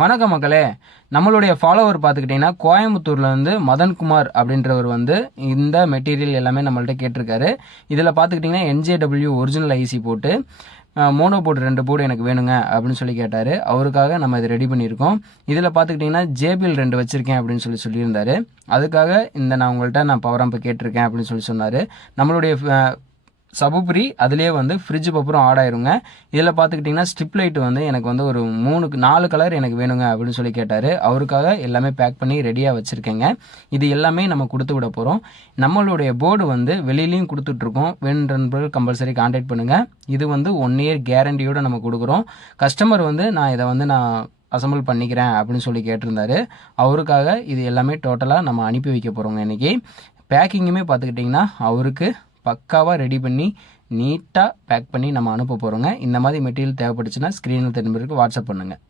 வணக்கம் மக்களே. நம்மளுடைய ஃபாலோவர் பார்த்துக்கிட்டிங்கன்னா கோயம்புத்தூரில் வந்து மதன்குமார் அப்படின்றவர் வந்து இந்த மெட்டீரியல் எல்லாமே நம்மள்ட்ட கேட்டிருக்காரு. இதில் பார்த்துக்கிட்டிங்கன்னா NJW ஒரிஜினல் ஐசி போட்டு மோனோ போர்டு 2 போர்டு எனக்கு வேணுங்க அப்படின்னு சொல்லி கேட்டார். அவருக்காக நம்ம இதை ரெடி பண்ணியிருக்கோம். இதில் பார்த்துக்கிட்டிங்கன்னா JBL 2 வச்சுருக்கேன் அப்படின்னு சொல்லியிருந்தார். அதுக்காக நான் உங்கள்கிட்ட பவர் ஆம்ப் கேட்டிருக்கேன் அப்படின்னு சொன்னார். நம்மளுடைய சபுப்ரி அதிலே வந்து ஃப்ரிட்ஜ் பப்பரும் ஆட் ஆயிருங்க. இதில் பார்த்துக்கிட்டிங்கன்னா ஸ்ட்ரிப் லைட் வந்து எனக்கு வந்து ஒரு 4 கலர் எனக்கு வேணுங்க அப்படின்னு சொல்லி கேட்டார். அவருக்காக எல்லாமே பேக் பண்ணி ரெடியாக வச்சுருக்கேங்க. இது எல்லாமே நம்ம கொடுத்து விட போகிறோம். நம்மளுடைய போர்டு வந்து வெளியிலையும் கொடுத்துட்ருக்கோம். வேணுன்றவர்கள் கம்பல்சரி கான்டாக்ட் பண்ணுங்கள். இது வந்து 1 இயர் கேரண்டியோடு நம்ம கொடுக்குறோம். கஸ்டமர் வந்து நான் அசம்பிள் பண்ணிக்கிறேன் அப்படின்னு சொல்லி கேட்டிருந்தாரு. அவருக்காக இது எல்லாமே டோட்டலாக நம்ம அனுப்பி வைக்க போகிறோங்க. இன்றைக்கி பேக்கிங்குமே பார்த்துக்கிட்டிங்கன்னா அவருக்கு பக்காவாக ரெடி பண்ணி நீட்டாக பேக் பண்ணி நம்ம அனுப்ப போகிறோங்க. இந்த மாதிரி மெட்டீரியல் தேவைப்பட்டுச்சுன்னா ஸ்க்ரீனில் தெரிஞ்சவருக்கு வாட்ஸ்அப் பண்ணுங்கள்.